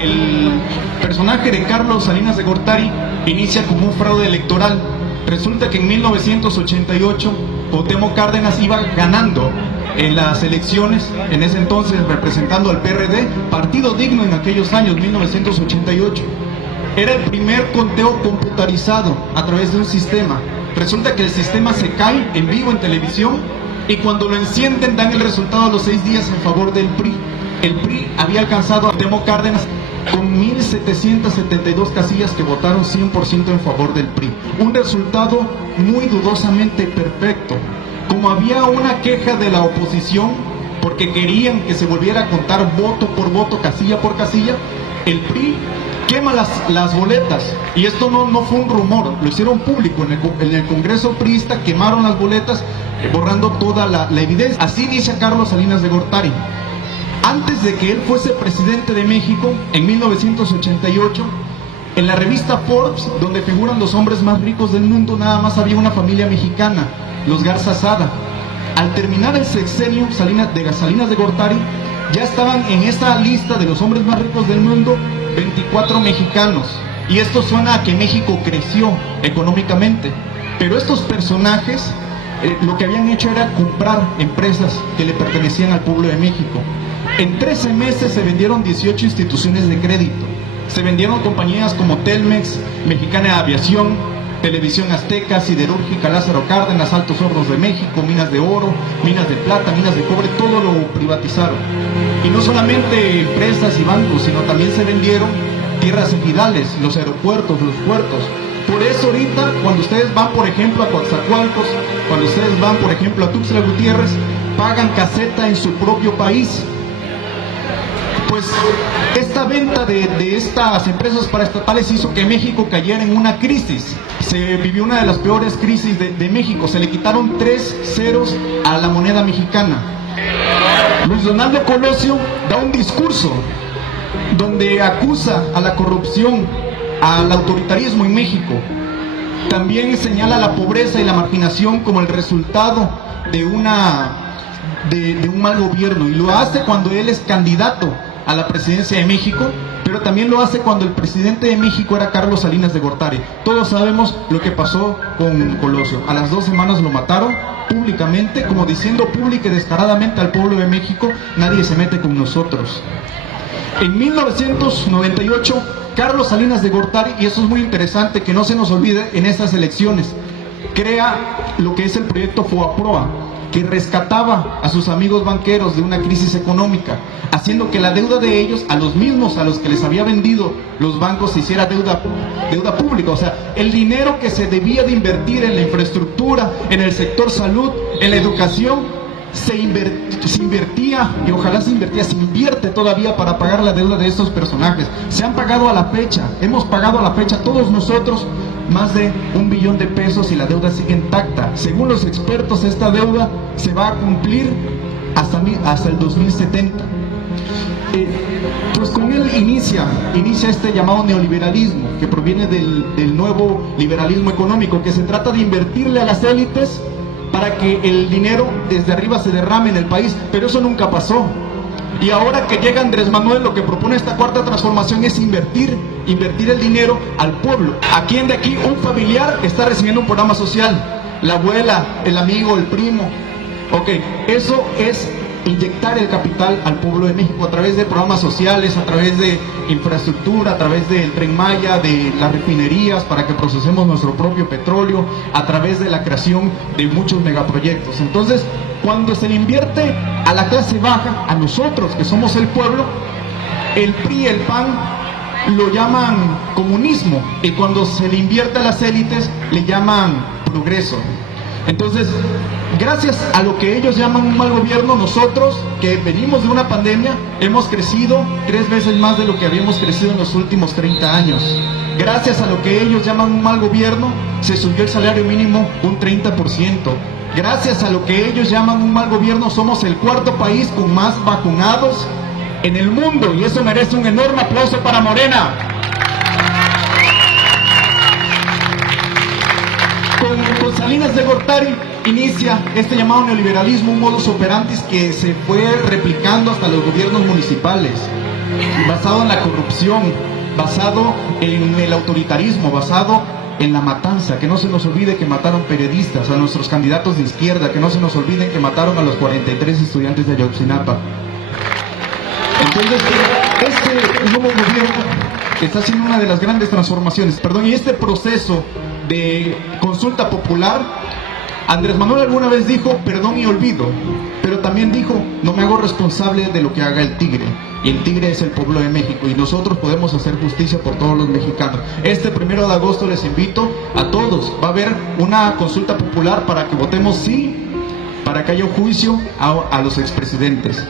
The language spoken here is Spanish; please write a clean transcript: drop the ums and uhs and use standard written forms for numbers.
El personaje de Carlos Salinas de Gortari inicia como un fraude electoral. Resulta que en 1988 Cuauhtémoc Cárdenas iba ganando en las elecciones, en ese entonces representando al PRD, partido digno en aquellos años, 1988. Era el primer conteo computarizado a través de un sistema. Resulta que el sistema se cae en vivo en televisión y cuando lo encienden dan el resultado a los 6 días en favor del PRI. El PRI había alcanzado a Cuauhtémoc Cárdenas con 1.772 casillas que votaron 100% en favor del PRI. Un resultado muy dudosamente perfecto. Como había una queja de la oposición porque querían que se volviera a contar voto por voto, casilla por casilla, el PRI quema las boletas. Y esto no fue un rumor, lo hicieron público. En el Congreso priista quemaron las boletas, borrando toda la evidencia. Así inicia Carlos Salinas de Gortari. Antes de que él fuese presidente de México, en 1988, en la revista Forbes, donde figuran los hombres más ricos del mundo, nada más había una familia mexicana, los Garza Sada. Al terminar el sexenio de Salinas de Gortari, ya estaban en esa lista de los hombres más ricos del mundo 24 mexicanos. Y esto suena a que México creció económicamente. Pero estos personajes lo que habían hecho era comprar empresas que le pertenecían al pueblo de México. En 13 meses se vendieron 18 instituciones de crédito. Se vendieron compañías como Telmex, Mexicana de Aviación, Televisión Azteca, Siderúrgica Lázaro Cárdenas, Altos Hornos de México, minas de oro, minas de plata, minas de cobre, todo lo privatizaron. Y no solamente empresas y bancos, sino también se vendieron tierras ejidales, los aeropuertos, los puertos. Por eso ahorita, cuando ustedes van, por ejemplo, a Coatzacoalcos, cuando ustedes van, por ejemplo, a Tuxtla Gutiérrez, pagan caseta en su propio país. Pues esta venta de estas empresas paraestatales hizo que México cayera en una crisis. Se vivió una de las peores crisis de México. Se le quitaron 3 ceros a la moneda mexicana. Luis Donaldo Colosio da un discurso donde acusa a la corrupción, al autoritarismo en México. También señala la pobreza y la marginación como el resultado de un mal gobierno, y lo hace cuando él es candidato a la presidencia de México, pero también lo hace cuando el presidente de México era Carlos Salinas de Gortari. Todos sabemos lo que pasó con Colosio. A las 2 semanas lo mataron públicamente, como diciendo pública y descaradamente al pueblo de México: nadie se mete con nosotros. En 1998, Carlos Salinas de Gortari, y eso es muy interesante que no se nos olvide en estas elecciones, crea lo que es el proyecto FOAPROA, que rescataba a sus amigos banqueros de una crisis económica, haciendo que la deuda de ellos, a los mismos a los que les había vendido los bancos, se hiciera deuda pública. O sea, el dinero que se debía de invertir en la infraestructura, en el sector salud, en la educación, se invertía, y ojalá se invierte todavía para pagar la deuda de estos personajes. Se han pagado a la fecha, hemos pagado a la fecha todos nosotros más de 1 billón de pesos y la deuda sigue intacta. Según los expertos, esta deuda se va a cumplir hasta el 2070. Pues con él inicia este llamado neoliberalismo, que proviene del nuevo liberalismo económico, que se trata de invertirle a las élites para que el dinero desde arriba se derrame en el país, pero eso nunca pasó. Y ahora que llega Andrés Manuel, lo que propone esta cuarta transformación es invertir el dinero al pueblo. ¿A quién de aquí un familiar está recibiendo un programa social? La abuela, el amigo, el primo. Ok, eso es inyectar el capital al pueblo de México a través de programas sociales, a través de infraestructura, a través del Tren Maya, de las refinerías para que procesemos nuestro propio petróleo, a través de la creación de muchos megaproyectos. Entonces, cuando se le invierte a la clase baja, a nosotros que somos el pueblo, el PRI y el PAN lo llaman comunismo, y cuando se le invierte a las élites le llaman progreso. Entonces, gracias a lo que ellos llaman un mal gobierno, nosotros que venimos de una pandemia hemos crecido 3 veces más de lo que habíamos crecido en los últimos 30 años. Gracias a lo que ellos llaman un mal gobierno, se subió el salario mínimo un 30%. Gracias a lo que ellos llaman un mal gobierno, somos el 4º país con más vacunados en el mundo, y eso merece un enorme aplauso para Morena. Con Salinas de Gortari inicia este llamado neoliberalismo, un modus operandi que se fue replicando hasta los gobiernos municipales. basado en la corrupción, basado en el autoritarismo, basado en la matanza. Que no se nos olvide que mataron periodistas, a nuestros candidatos de izquierda, que no se nos olviden que mataron a los 43 estudiantes de Ayotzinapa. Entonces, este nuevo gobierno está haciendo una de las grandes transformaciones, y este proceso de consulta popular, Andrés Manuel alguna vez dijo perdón y olvido, pero también dijo no me hago responsable de lo que haga el tigre, y el tigre es el pueblo de México, y nosotros podemos hacer justicia por todos los mexicanos. Este 1 de agosto les invito a todos, va a haber una consulta popular para que votemos sí, para que haya un juicio a los expresidentes.